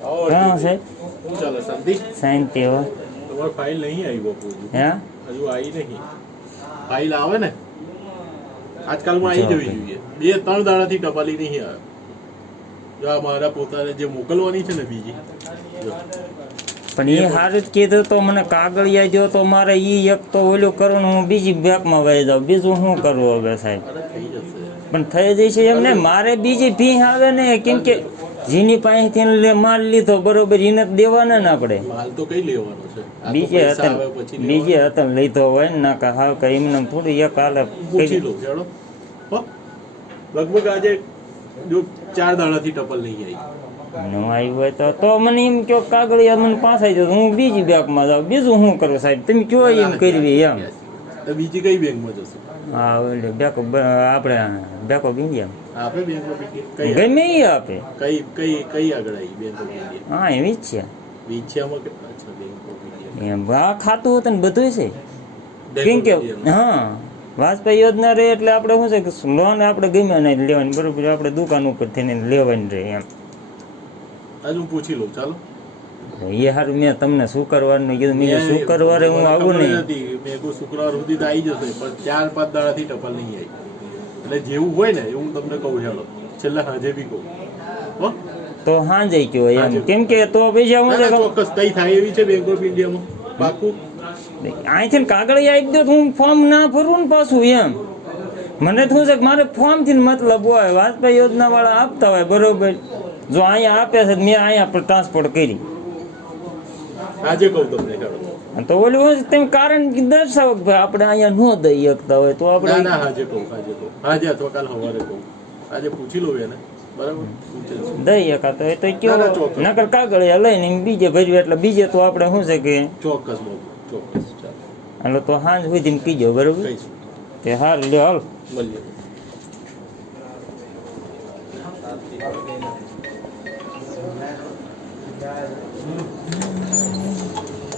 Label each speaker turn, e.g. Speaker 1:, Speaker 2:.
Speaker 1: कहाँ से
Speaker 2: साइन पे
Speaker 1: हो तुम्हारी फ़ाइल नहीं आई वो
Speaker 2: पूरी
Speaker 1: है अजू आई नहीं फ़ाइल आवे ने આજકાલમાં આવી જવી જોઈએ બે ત્રણ દાડાથી ટપાલી નહીં આવે જો આ મારા પોતાને જે મોકલવાની છે ને બીજી
Speaker 2: પણ એ હારું જ કીધું તો મને કાગળિયા જો તો મારે ઈ એક તો ઓલું કરવું હું બીજી બેકમાં વહી જાઉં બીજું શું કરવું હવે સાહેબ પણ થઈ જશે એમને મારે બીજી ભી આવે ને કેમ કે જેની પાસેથી માલ લીધો બરોબર એને દેવાના ને આપણે.
Speaker 1: માલ તો કઈ લેવાનો છે?
Speaker 2: બીજે
Speaker 1: પૈસા
Speaker 2: હતા
Speaker 1: આવે પછી
Speaker 2: બીજે હતન લીધો હોય ને ના કા હાવ કઈ એમને થોડું એક હાલે
Speaker 1: પૂછી લો ચાલો લગભગ આજે જો ચાર દાડાથી ટપલ નહીં આવી
Speaker 2: ન આવ્યું હોય તો તો મને એમ કયો કાગળિયા મને પાછા જો હું બીજી બેગમાં જાઉં. બીજું શું કરું સાહેબ? તમે કયો એમ કરવી એમ?
Speaker 1: તો બીજી કઈ બેંકમાં જશો?
Speaker 2: હા બેંક બેકો બેંક ઓફ ઇન્ડિયા
Speaker 1: આપણે બેંક ઓફ ઇન્ડિયા કઈ
Speaker 2: ગમે એ આપે.
Speaker 1: કઈ કઈ કઈ આગળ આવી બેંક ઓફ ઇન્ડિયા
Speaker 2: હા એવી જ છે.
Speaker 1: વિછ્યામાં અચ્છા બેંક ઓફ ઇન્ડિયા
Speaker 2: એમ આ ખાતું હતું ને બધું છે.
Speaker 1: બેંક
Speaker 2: કેમ કે હા. વાજપેયી યોજના રહે એટલે આપણે શું છે કે લોન આપણે ગમે નહીં લેવાની. બરોબર આપણે દુકાન ઉપર થઈને લેવાની રહે એમ.
Speaker 1: હજુ પૂછી લઉં ચાલો.
Speaker 2: એ હારું મેં તમને શુક્રવારનું કીધું મેં શુક્રવારે હું આવું નહીં.
Speaker 1: મેં કહ્યું શુક્રવાર સુધી તો આવી જશે પણ ચાર પાંચ દાડાથી ટપાલ નહીં આવી એટલે જેવું હોય ને એવું હું તમને કહું ચાલો. છેલ્લા હાજે બી કહું. હો?
Speaker 2: તો હાંજે કયો એમ. કેમ કે તો
Speaker 1: ના,
Speaker 2: હું
Speaker 1: ચોક્કસ તઈ થાય એવી છે બેંક ઓફ ઇન્ડિયામાં પાકું
Speaker 2: અહીંથી કાગળ આપી દો તો હું ફોર્મ ના ભરું ને પાછું એમ. મને શું છે કે મારે ફોર્મથી મતલબ હોય વાજપેયી યોજના વાળા આપતા હોય બરોબર. જો અહીંયા આપે છે મેં અહીંયા ટ્રાન્સપોર્ટ કરી.
Speaker 1: આજે કહું તમને
Speaker 2: તો ઓલું હોય તેમ કારણ દર્શાવો કે ભાઈ આપણે અહીંયા ન દઈ શકતા હોય તો આપણે
Speaker 1: ના હાજે કહું આજે કહું. આજે અથવા કાલ સવારે કહું. આજે પૂછી લઉં એને બરાબર?
Speaker 2: દઈ શકાતો હોય તો
Speaker 1: ના, ના.
Speaker 2: નકર કાગળિયા લઈને બીજે ભર્યું એટલે બીજે તો આપણે શું છે કે
Speaker 1: ચોક્કસ ચોક્કસ
Speaker 2: એટલે તો સાંજ સુધી કીજો બરોબર? તે હારું લ્યો હાલ.
Speaker 1: મળીએ. Obrigado. Hum.